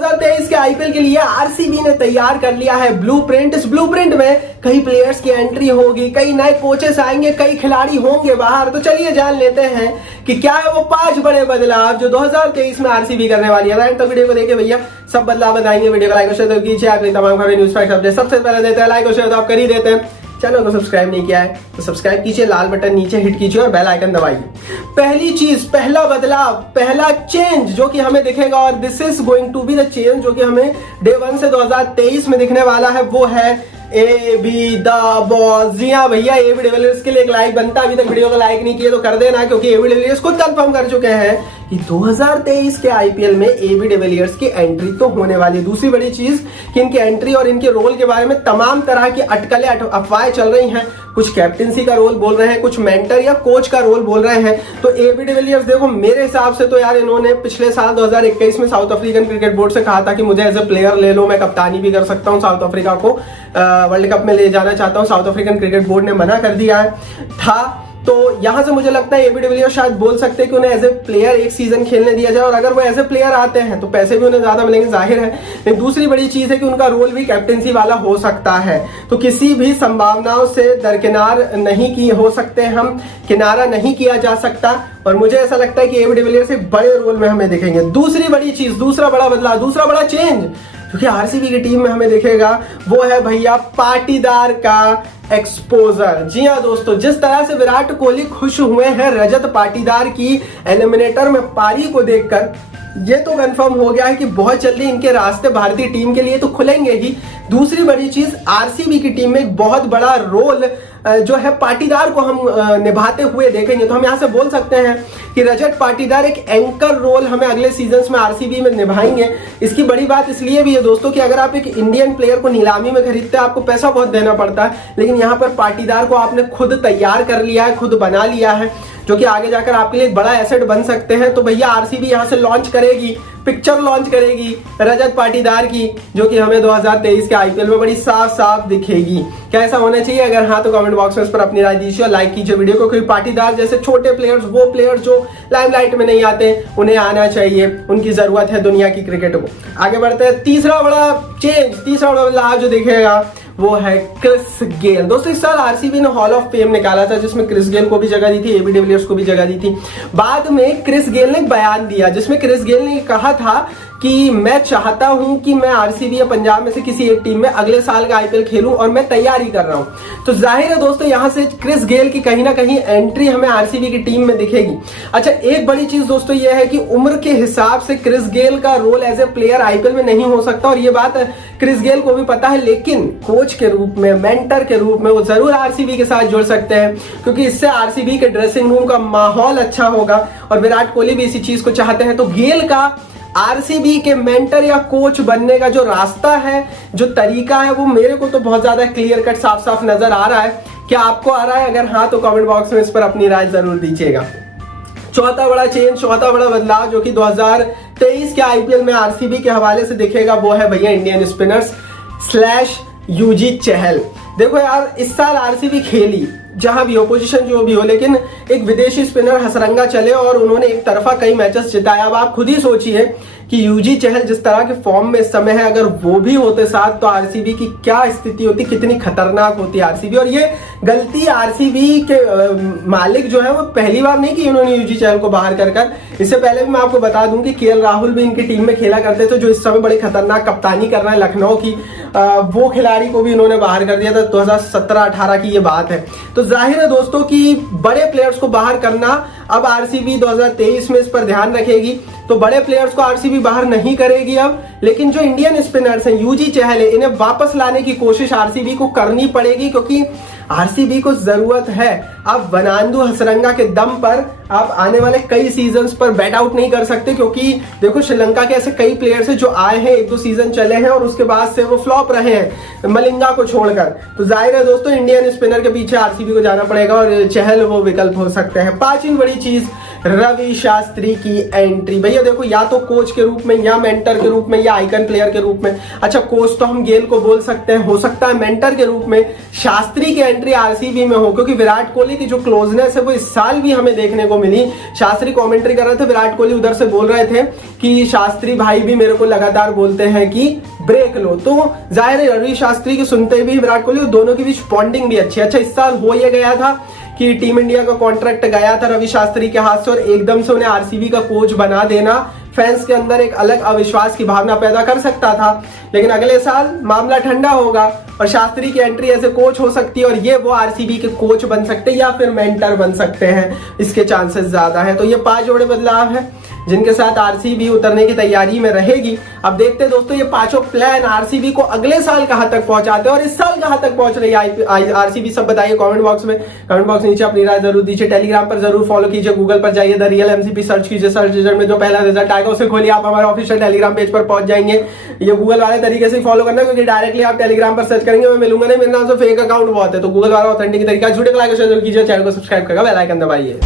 2023 के आईपीएल के लिए आरसीबी ने तैयार कर लिया है ब्लूप्रिंट। इस ब्लूप्रिंट में कई प्लेयर्स की एंट्री होगी, कई नए कोचेस आएंगे, कई खिलाड़ी होंगे बाहर। तो चलिए जान लेते हैं कि क्या है वो 5 बड़े बदलाव जो 2023 में आरसीबी करने वाली है। तो वीडियो को देखिए भैया, सब बदलाव बताएंगे। वीडियो को लाइक और शेयर कीजिए। आपकी तमाम खबरें न्यूज फैक्ट अपडेट सबसे पहले देते हैं। लाइक और शेयर तो आप कर ही देते हैं। चैनल को सब्सक्राइब नहीं किया है तो सब्सक्राइब कीजिए, लाल बटन नीचे हिट कीजिए और बेल आइकन दबाइए। पहली चीज, पहला बदलाव, पहला चेंज जो कि हमें दिखेगा, और this is going to be the change जो कि हमें डे 1 से 2023 में दिखने वाला है, वो है ए बी द बॉस। जी हाँ भैया, ए बी डिविलियर्स के लिए एक लाइक बनता है। अभी तक वीडियो को लाइक नहीं किए तो कर देना, क्योंकि ए बी डिविलियर्स खुद कंफर्म कर चुके हैं कि 2023 के आईपीएल में ए बी डिविलियर्स की एंट्री तो होने वाली है। दूसरी बड़ी चीज कि इनकी एंट्री और इनके रोल के बारे में तमाम तरह की अटकलें, अफवाहें चल रही हैं। कुछ कैप्टेंसी का रोल बोल रहे हैं, कुछ मेंटर या कोच का रोल बोल रहे हैं। तो ए बी डिविलियर्स देखो, मेरे हिसाब से तो यार इन्होंने पिछले साल 2021 में साउथ अफ्रीकन क्रिकेट बोर्ड से कहा था कि मुझे एज ए प्लेयर ले लो, मैं कप्तानी भी कर सकता हूं, साउथ अफ्रीका को वर्ल्ड कप में ले जाना चाहता हूं। साउथ अफ्रीकन क्रिकेट बोर्ड ने मना कर दिया था। तो यहां से मुझे लगता है ए बी डिविलियर्स शायद बोल सकते हैं कि उन्हें एज ए प्लेयर एक सीजन खेलने दिया जाए, और अगर वो एज ए प्लेयर आते हैं तो पैसे भी उन्हें ज्यादा मिलेंगे, जाहिर है। लेकिन दूसरी बड़ी चीज है कि उनका रोल भी कैप्टेंसी वाला हो सकता है। तो किसी भी संभावनाओं से दरकिनार नहीं की हो सकते हम, किनारा नहीं किया जा सकता। और मुझे ऐसा लगता है कि ए बी डिविलियर्स एक बड़े रोल में हमें दिखेंगे। दूसरी बड़ी चीज, दूसरा बड़ा बदलाव, दूसरा बड़ा चेंज क्योंकि आरसीबी की टीम में हमें दिखेगा, वो है भैया पाटीदार का एक्सपोजर। जी हाँ दोस्तों, जिस तरह से विराट कोहली खुश हुए हैं रजत पाटीदार की एलिमिनेटर में पारी को देखकर, ये तो कंफर्म हो गया है कि बहुत जल्दी इनके रास्ते भारतीय टीम के लिए तो खुलेंगे ही। दूसरी बड़ी चीज, आरसीबी की टीम में एक बहुत बड़ा रोल जो है पाटीदार को हम निभाते हुए देखेंगे। तो हम यहां से बोल सकते हैं कि रजत पाटीदार एक एंकर रोल हमें अगले सीजन्स में आरसीबी में निभाएंगे। इसकी बड़ी बात इसलिए भी है दोस्तों कि अगर आप एक इंडियन प्लेयर को नीलामी में खरीदते हैं, आपको पैसा बहुत देना पड़ता है, लेकिन यहां पर पाटीदार को आपने खुद तैयार कर लिया है, खुद बना लिया है, जो कि आगे जाकर आपके लिए एक बड़ा एसेट बन सकते हैं। तो भैया आरसीबी यहां से लॉन्च करेगी, पिक्चर लॉन्च करेगी रजत पाटीदार की, जो कि हमें 2023 के आईपीएल में बड़ी साफ साफ दिखेगी। क्या ऐसा होना चाहिए? अगर हाँ तो कमेंट बॉक्स में इस पर अपनी राय दीजिए और लाइक कीजिए वीडियो को, क्योंकि पाटीदार जैसे छोटे प्लेयर्स, वो प्लेयर्स जो लाइमलाइट में नहीं आते, उन्हें आना चाहिए, उनकी जरूरत है दुनिया की क्रिकेट को। आगे बढ़ते हैं। तीसरा बड़ा चेंज, तीसरा बड़ा बदलाव जो दिखेगा वो है क्रिस गेल। दोस्तों इस साल आरसीबी ने हॉल ऑफ फेम निकाला था, जिसमें क्रिस गेल को भी जगह दी थी, ए बी डिविलियर्स को भी जगह दी थी। बाद में क्रिस गेल ने एक बयान दिया जिसमें क्रिस गेल ने कहा था कि मैं चाहता हूं कि मैं आरसीबी या पंजाब में से किसी एक टीम में अगले साल का आईपीएल खेलूं, और मैं तैयारी कर रहा हूं। तो जाहिर है दोस्तों यहां से क्रिस गेल की कहीं ना कहीं एंट्री हमें आरसीबी की टीम में दिखेगी। अच्छा, एक बड़ी चीज दोस्तों यह है कि उम्र के हिसाब से क्रिस गेल का role as a player IPL में नहीं हो सकता, और ये बात क्रिस गेल को भी पता है। लेकिन कोच के रूप में, मेंटर के रूप में वो जरूर आरसीबी के साथ जुड़ सकते हैं, क्योंकि इससे आरसीबी के ड्रेसिंग रूम का माहौल अच्छा होगा, और विराट कोहली भी इसी चीज को चाहते हैं। तो गेल का आरसीबी के मेंटर या कोच बनने का जो रास्ता है, जो तरीका है, वो मेरे को तो बहुत ज्यादा क्लियर कट, साफ साफ नजर आ रहा है। क्या आपको आ रहा है? अगर हाँ तो कमेंट बॉक्स में इस पर अपनी राय जरूर दीजिएगा। चौथा बड़ा चेंज, चौथा बड़ा बदलाव जो कि 2023 के आईपीएल में आरसीबी के हवाले से दिखेगा, वो है भैया इंडियन स्पिनर्स स्लैश यूजी चहल। देखो यार, इस साल आरसीबी खेली जहां भी पोजीशन जो भी हो, लेकिन एक विदेशी स्पिनर हसरंगा चले और उन्होंने एक तरफा कई मैचेस जिताया। अब आप खुद ही सोचिए कि यूजी चहल जिस तरह के फॉर्म में इस समय है, अगर वो भी होते साथ तो आरसीबी की क्या स्थिति होती, कितनी खतरनाक होती आरसीबी। और ये गलती आरसीबी के मालिक जो है वो पहली बार नहीं की उन्होंने यूजी चहल को बाहर कर। इससे पहले भी मैं आपको बता दूं कि केएल राहुल भी इनकी टीम में खेला करते थे, जो इस समय बड़ी खतरनाक कप्तानी कर रहा है लखनऊ की। वो खिलाड़ी को भी इन्होंने बाहर कर दिया था, 2017-18 की ये बात है। तो जाहिर है दोस्तों कि बड़े प्लेयर्स को बाहर करना अब आरसीबी 2023 में इस पर ध्यान रखेगी। तो बड़े प्लेयर्स को आरसीबी बाहर नहीं करेगी अब, लेकिन जो इंडियन स्पिनर्स हैं, यूजी चहल है, इन्हें वापस लाने की कोशिश आरसीबी को करनी पड़ेगी, क्योंकि आरसीबी को जरूरत है। अब वनांदू हसरंगा के दम पर आप आने वाले कई सीजन्स पर बैट आउट नहीं कर सकते, क्योंकि देखो श्रीलंका के ऐसे कई प्लेयर्स हैं जो आए हैं, 1-2 सीजन चले हैं और उसके बाद से वो फ्लॉप रहे हैं मलिंगा को छोड़कर। तो जाहिर है दोस्तों इंडियन स्पिनर के पीछे आरसीबी को जाना पड़ेगा, और चहल वो विकल्प हो सकते हैं। पांचवी बड़ी चीज रवि शास्त्री की एंट्री। भैया देखो, या तो कोच के रूप में, या मेंटर के रूप में, या आइकन प्लेयर के रूप में। अच्छा, कोच तो हम गेल को बोल सकते हैं, हो सकता है मेंटर के रूप में शास्त्री की एंट्री आरसीबी में हो, क्योंकि विराट कोहली की जो क्लोजनेस है वो इस साल भी हमें देखने को मिली। शास्त्री कमेंट्री कर रहे थे, विराट कोहली उधर से बोल रहे थे कि शास्त्री भाई भी मेरे को लगातार बोलते हैं कि ब्रेक लो। तो जाहिर है रवि शास्त्री की सुनते भी विराट कोहली, दोनों के बीच बॉन्डिंग भी अच्छी है। अच्छा, इस साल हो ये गया था कि टीम इंडिया का कॉन्ट्रैक्ट गया था रवि शास्त्री के हाथ से, और एकदम से उन्हें आरसीबी का कोच बना देना फैंस के अंदर एक अलग अविश्वास की भावना पैदा कर सकता था। लेकिन अगले साल मामला ठंडा होगा और शास्त्री की एंट्री ऐसे कोच हो सकती है, और ये वो आरसीबी के कोच बन सकते हैं या फिर मेंटर बन सकते हैं, इसके चांसेस ज्यादा है। तो ये 5 बड़े बदलाव है जिनके साथ आरसीबी उतरने की तैयारी में रहेगी। अब देखते हैं दोस्तों, ये 5 प्लान आरसीबी को अगले साल कहां तक पहुंचाते हैं और इस साल कहां तक पहुंच रही है आरसीबी, सब बताइए कमेंट बॉक्स में। कमेंट बॉक्स नीचे अपनी राय जरूर दीजिए। टेलीग्राम पर जरूर फॉलो कीजिए, गूगल पर जाइए, द रियल एमसीपी सर्च कीजिए, सर्च रिजल्ट में जो पहला रिजल्ट आएगा उसे खोलिए, आप हमारे ऑफिशियल टेलीग्राम पेज पर पहुंच जाएंगे। ये गूगल वाले तरीके से फॉलो करना, क्योंकि डायरेक्टली आप टेलीग्राम पर सर्च करेंगे मैं मिलूंगा नहीं, मेरे नाम से फेक अकाउंट बहुत है। तो गूगल वाला ऑथेंटिक तरीका, वीडियो को लाइक और शेयर कीजिए, चैनल को सब्सक्राइब करके बेल आइकन दबाइए।